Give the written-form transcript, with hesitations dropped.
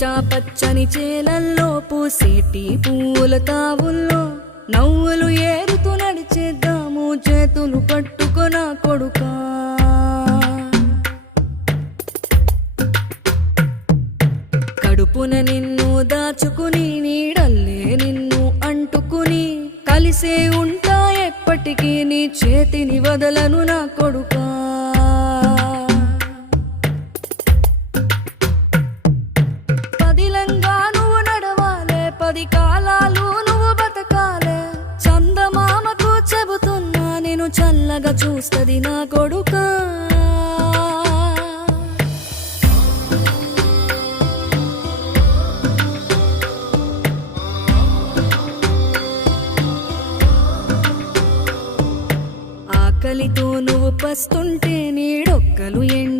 పచ్చా పచ్చని చేలల్లో పూసేటి పూల తావుల్లో నవ్వులు ఏరుతూ నడిచేద్దాము చేతులు పట్టుకొన కొడుకా. కడుపున నిన్ను దాచుకుని నీడల్లే నిన్ను అంటుకుని కలిసే ఉంటా ఎప్పటికీ నీ చేతిని వదలను నా కొడుకా. పదిలంగా నువ్వు నడవాలే, 10 కాలాలు నువ్వు బతకాలే. చందమామకు చెబుతున్నా నేను చల్లగా చూస్తది నా కొడుకా. ఆకలితో నువ్వు పస్తుంటే నీడొక్కలు ఎండ